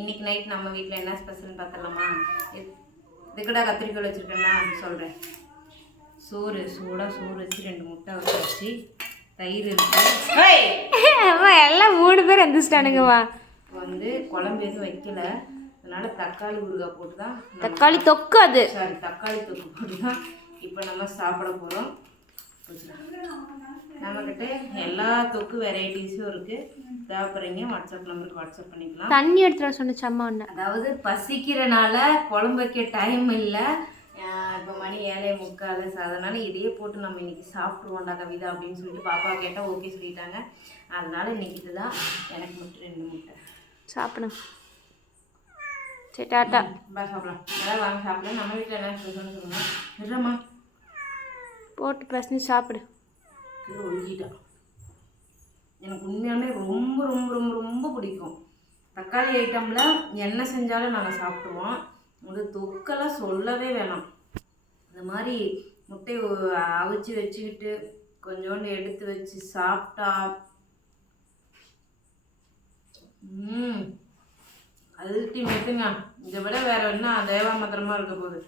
இன்னைக்கு நைட் நம்ம வீட்டில் என்ன ஸ்பெஷல்னு பார்த்துடலாமா? இதுக்கடா கத்திரிக்கோள் வச்சுருக்கேன்னா சொல்கிறேன். சோறு சூடாக சோறு வச்சு 2 முட்டை வச்சு தயிர் இருக்கு. எல்லாம் 3 பேர் எந்திரிச்சிட்டானுங்கம்மா. வந்து குழம்பு எதுவும் வைக்கல, அதனால தக்காளி ஊறுகாய் போட்டு தான் தக்காளி தொக்கு அது தக்காளி தொக்கு போட்டு தான் இப்போ நம்ம சாப்பிட போகிறோம். நம்மக்கிட்ட எல்லா தொக்கு வெரைட்டிஸும் இருக்குது. தேவைப்படுறீங்க வாட்ஸ்அப் நம்பருக்கு வாட்ஸ்அப் பண்ணிக்கலாம். தண்ணி எடுத்துகிட்டு சொன்னிச்சு அம்மா ஒன்று. அதாவது பசிக்கிறனால குழம்பு வைக்க டைம் இல்லை. இப்போ மணி 7:45. அதனால் இதையே போட்டு நம்ம இன்றைக்கி சாப்பிட்ருவோண்டா கவிதா அப்படின்னு சொல்லிட்டு பாப்பா கேட்டால் ஓகே சொல்லிட்டாங்க. அதனால் இன்றைக்கி இதுதான். எனக்கு மட்டும் 2 முட்டை சாப்பிடும். சரி டாட்டா. சாப்பிடலாம். எல்லாம் வாங்க சாப்பிடலாம். நம்ம வீட்டில் என்ன ஸ்பெஷல்னு சொல்லுங்கள். இல்லைம்மா போட்டு பிரச்சனை சாப்பிடு. கீழே ஒழுகிட்டான். எனக்கு உண்மையாலுமே ரொம்ப ரொம்ப ரொம்ப ரொம்ப பிடிக்கும். தக்காளி ஐட்டமில் என்ன செஞ்சாலும் நாங்கள் சாப்பிடுவோம். அது தொக்கெல்லாம் சொல்லவே வேணாம். இந்த மாதிரி முட்டையை அவிச்சு வச்சுக்கிட்டு கொஞ்சோண்டு எடுத்து வச்சு சாப்பிட்டா அல்டிமேட்டுங்க. இதை விட வேறு என்ன தேவாமிர்தமாக இருக்க போகுது.